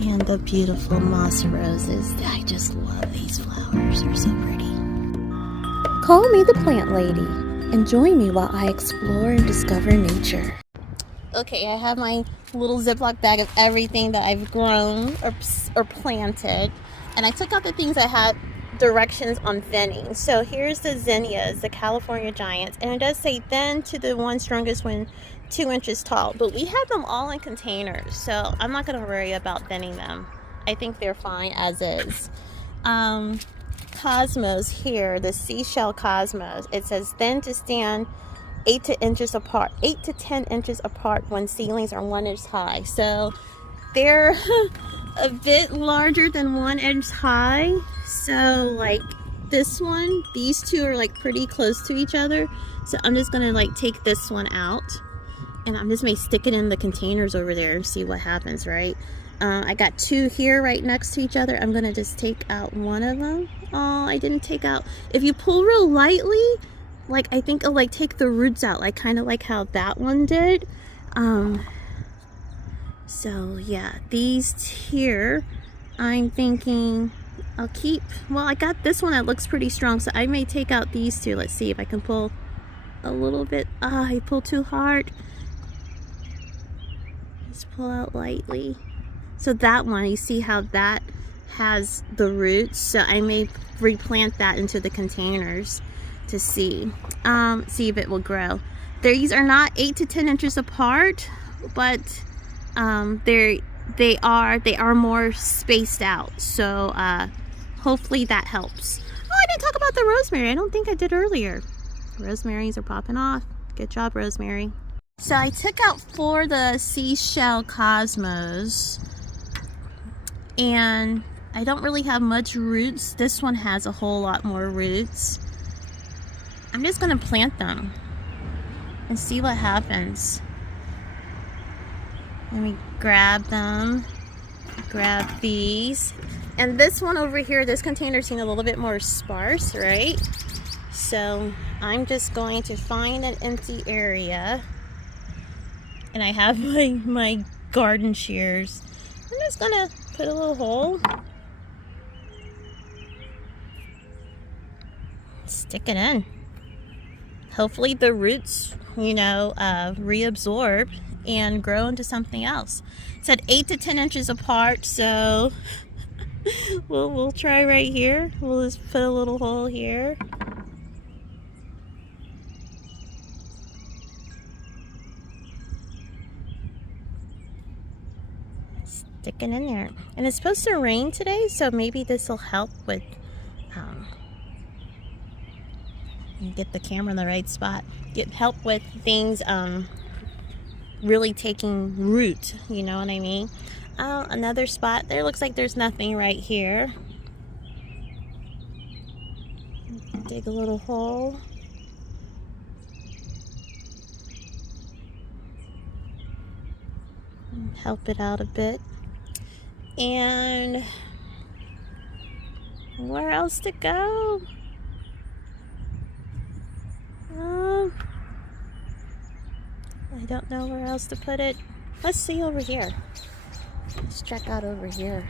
And the beautiful moss roses. I just love these flowers. They're so pretty. Call me the plant lady and join me while I explore and discover nature. Okay, I have my little Ziploc bag of everything that I've grown or planted. And I took out the things I had directions on thinning. So here's the zinnias, the California giants. And it does say thin to the one strongest when 2 inches tall. But we have them all in containers. So I'm not going to worry about thinning them. I think they're fine as is. Cosmos here, the seashell cosmos. It says thin to stand 8 to 10 inches apart when seedlings are 1 inch high. So they're a bit larger than 1 inch high. So like this one, these two are like pretty close to each other. So I'm just gonna like take this one out and I'm just gonna stick it in the containers over there and see what happens, right? I got 2 here right next to each other. I'm gonna just take out one of them. Oh, I didn't take out. If you pull real lightly, like I think it'll like take the roots out, like kind of like how that one did. So yeah, these here, I'm thinking I'll keep. Well, I got this one that looks pretty strong, so I may take out these 2. Let's see if I can pull a little bit. I pulled too hard. Just pull out lightly. So that one, you see how that has the roots, so I may replant that into the containers to see if it will grow. These are not 8 to 10 inches apart, but they are more spaced out, so hopefully that helps. Oh, I didn't talk about the rosemary. I don't think I did earlier. Rosemaries are popping off. Good job, rosemary. So I took out 4 of the seashell cosmos, and I don't really have much roots. This one has a whole lot more roots. I'm just gonna plant them and see what happens. Let me grab them, grab these. And this one over here, this container seemed a little bit more sparse, right? So I'm just going to find an empty area. And I have my garden shears. I'm just gonna put a little hole. Stick it in. Hopefully the roots, reabsorb and grow into something else. It said 8 to 10 inches apart, so we'll try right here. We'll just put a little hole here. Stick it in there. And it's supposed to rain today, so maybe this will help with get the camera in the right spot. Help with things really taking root, you know what I mean? Another spot there, looks like there's nothing right here. Dig a little hole. Help it out a bit. And where else to go? I don't know where else to put it. Let's see over here. Let's check out over here.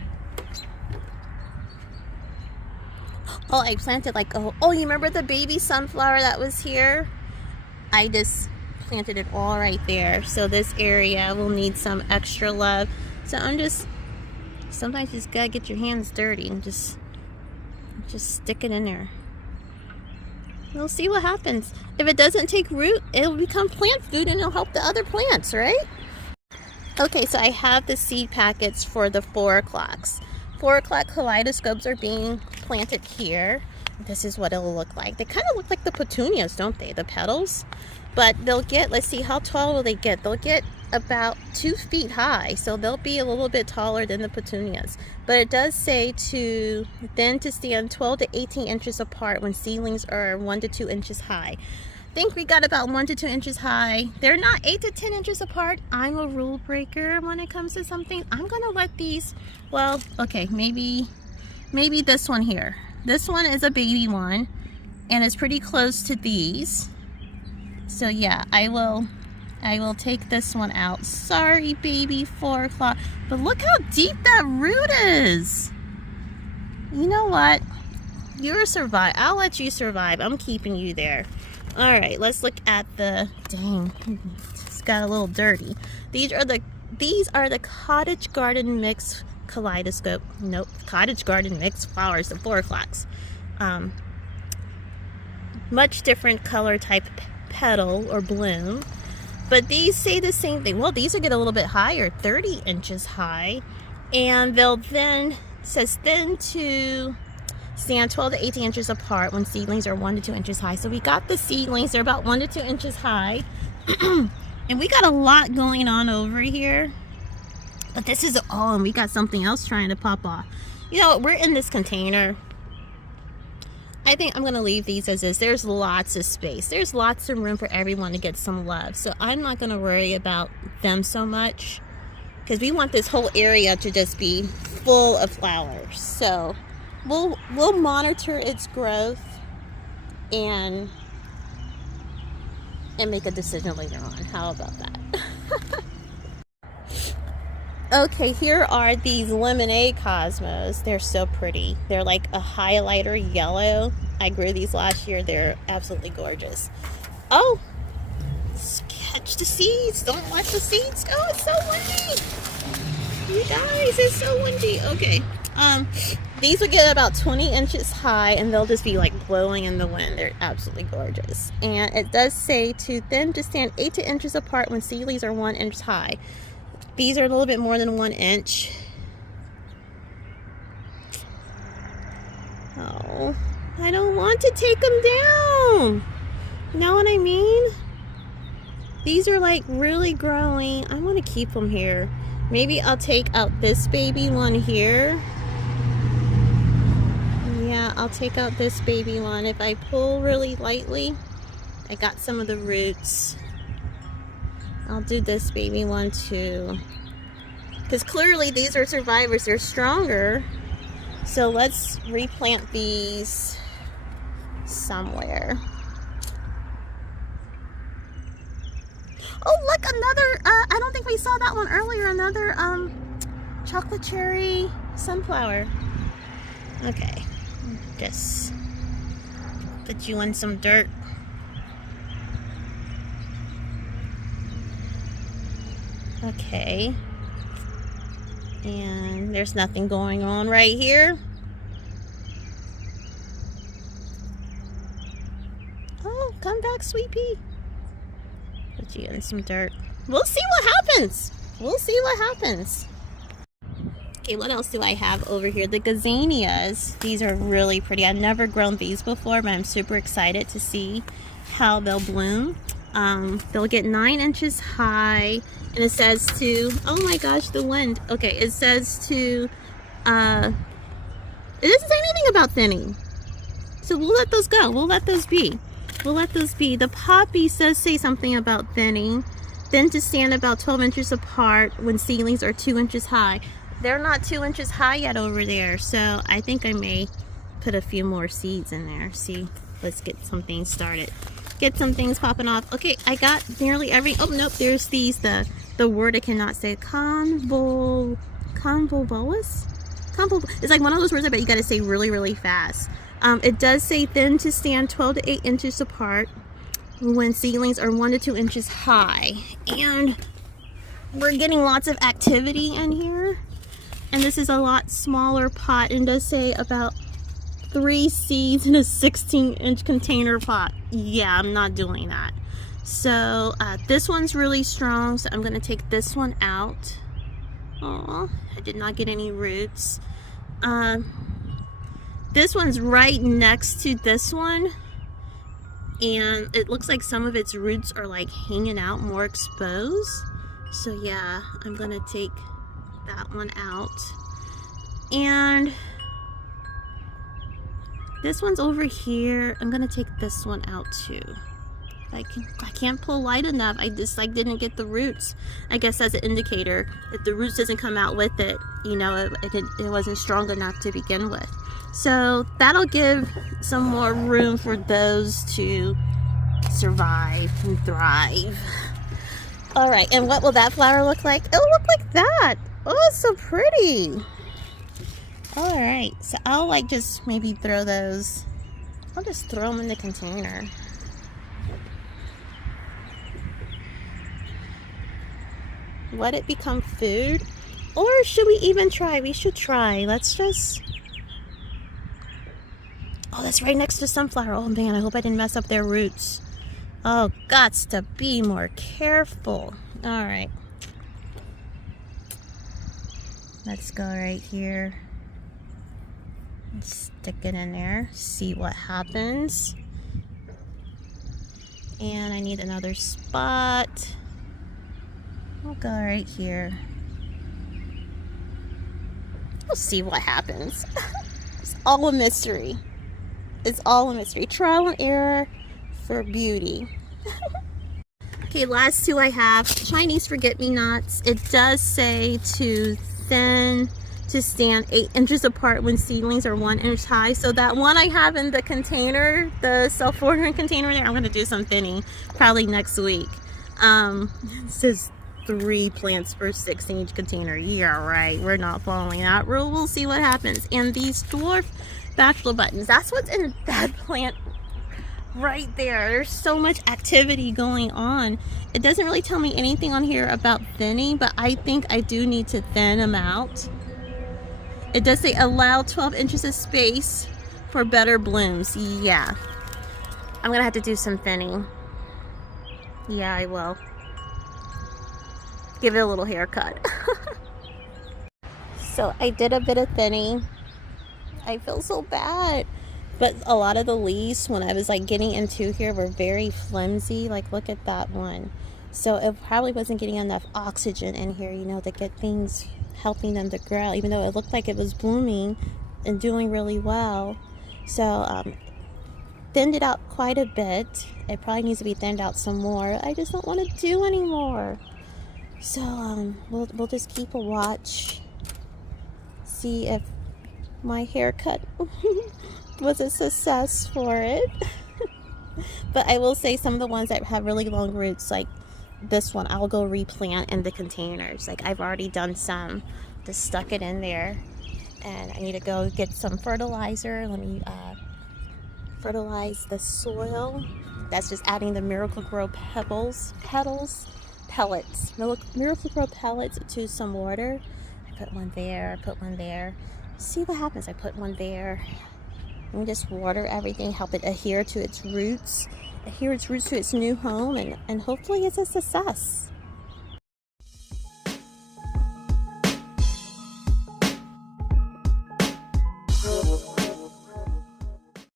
Oh, I planted like, oh, you remember the baby sunflower that was here? I just planted it all right there. So this area will need some extra love. So I'm just, sometimes you just gotta get your hands dirty and just stick it in there. We'll see what happens. If it doesn't take root, it'll become plant food and it'll help the other plants, right? Okay, so I have the seed packets for the 4 o'clocks. 4 o'clock kaleidoscopes are being planted here. This is what it'll look like. They kind of look like the petunias, don't they? The petals. But they'll get, let's see, how tall will they get? They'll get about 2 feet high. So they'll be a little bit taller than the petunias. But it does say to stand 12 to 18 inches apart when seedlings are 1 to 2 inches high. I think we got about 1 to 2 inches high. They're not 8 to 10 inches apart. I'm a rule breaker when it comes to something. I'm gonna let these, well, okay, maybe this one here. This one is a baby one and it's pretty close to these. So yeah, I will I will take this one out. Sorry, baby 4 o'clock. But look how deep that root is. You know what? You're a survive. I'll let you survive. I'm keeping you there. All right, let's look at the, dang, it's got a little dirty. These are the Cottage Garden Mix Kaleidoscope. Nope, Cottage Garden Mix flowers, the 4 o'clocks. Much different color type petal or bloom. But these say the same thing. Well, these will get a little bit higher, 30 inches high. And they'll then, says thin to stand 12 to 18 inches apart when seedlings are 1 to 2 inches high. So we got the seedlings, they're about 1 to 2 inches high. And we got a lot going on over here. But this is all, and we got something else trying to pop off. You know, we're in this container. I think I'm going to leave these as is. There's lots of space. There's lots of room for everyone to get some love. So I'm not going to worry about them so much, because we want this whole area to just be full of flowers. So we'll monitor its growth and make a decision later on. How about that? Okay, here are these lemonade cosmos. They're so pretty. They're like a highlighter yellow. I grew these last year. They're absolutely gorgeous. Oh, catch the seeds. Don't let the seeds go. It's so windy. You guys, it's so windy. Okay. These will get about 20 inches high, and they'll just be like blowing in the wind. They're absolutely gorgeous. And it does say to thin to stand 8 to inches apart when seedlings are 1 inch high. These are a little bit more than 1 inch. Oh, I don't want to take them down. You know what I mean? These are like really growing. I want to keep them here. Maybe I'll take out this baby one here. Yeah, I'll take out this baby one. If I pull really lightly, I got some of the roots. I'll do this baby one too. Because clearly these are survivors. They're stronger. So let's replant these somewhere. Oh, look, another, I don't think we saw that one earlier. Another chocolate cherry sunflower. Okay, just put you in some dirt. Okay, and there's nothing going on right here. Oh, come back, sweet pea. Put you in some dirt. We'll see what happens. We'll see what happens. Okay, what else do I have over here? The Gazanias. These are really pretty. I've never grown these before, but I'm super excited to see how they'll bloom. They'll get 9 inches high, and it says to, oh my gosh, the wind. Okay, it says to, it doesn't say anything about thinning. So we'll let those go. We'll let those be. We'll let those be. The Poppies does say something about thinning. Then to stand about 12 inches apart when seedlings are 2 inches high. They're not 2 inches high yet over there, so I think I may put a few more seeds in there. See, let's get some things started. Get some things popping off. Okay, I got nearly every, oh nope, there's these, the word I cannot say, convolvulus? It's like one of those words I bet you gotta say really, really fast. It does say thin to stand 12 to 8 inches apart when seedlings are 1 to 2 inches high. And we're getting lots of activity in here. And this is a lot smaller pot, and does say about 3 seeds in a 16-inch container pot. Yeah, I'm not doing that. So this one's really strong, so I'm gonna take this one out. Aw, I did not get any roots. This one's right next to this one, and it looks like some of its roots are like hanging out more exposed. So yeah, I'm gonna take that one out. And this one's over here. I'm gonna take this one out too. I can't pull light enough. I just like didn't get the roots. I guess that's an indicator. If the roots doesn't come out with it, you know, it wasn't strong enough to begin with. So that'll give some more room for those to survive and thrive. All right, and what will that flower look like? It'll look like that. Oh, it's so pretty. All right, so I'll like just maybe throw those. I'll just throw them in the container. Let it become food. Or should we even try? We should try. Let's just... Oh, that's right next to sunflower. Oh man, I hope I didn't mess up their roots. Oh, gots to be more careful. All right. Let's go right here. Stick it in there. See what happens. And I need another spot. I'll go right here. We'll see what happens. It's all a mystery. It's all a mystery. Trial and error for beauty. Okay, last two I have. Chinese forget-me-nots. It does say to thin to stand 8 inches apart when seedlings are 1 inch high. So that one I have in the container, the self-watering container there, I'm going to do some thinning probably next week. It says 3 plants per 16-inch container. Yeah, right. We're not following that rule. We'll see what happens. And these dwarf bachelor buttons, that's what's in that plant right there. There's so much activity going on. It doesn't really tell me anything on here about thinning, but I think I do need to thin them out. It does say allow 12 inches of space for better blooms. Yeah. I'm gonna have to do some thinning. Yeah, I will. Give it a little haircut. So I did a bit of thinning. I feel so bad. But a lot of the leaves, when I was like getting into here, were very flimsy. Like, look at that one. So it probably wasn't getting enough oxygen in here, you know, to get things, helping them to grow, even though it looked like it was blooming and doing really well. So thinned it out quite a bit. It probably needs to be thinned out some more. I just don't want to do anymore. So we'll just keep a watch, see if my haircut was a success for it. But I will say some of the ones that have really long roots, like this one, I'll go replant in the containers. Like, I've already done some, just stuck it in there, and I need to go get some fertilizer. Let me fertilize the soil. That's just adding the Miracle-Gro pellets, Miracle-Gro pellets to some water. I put one there, I put one there. See what happens. I put one there. And we just water everything, help it adhere to its roots to its new home, and hopefully it's a success.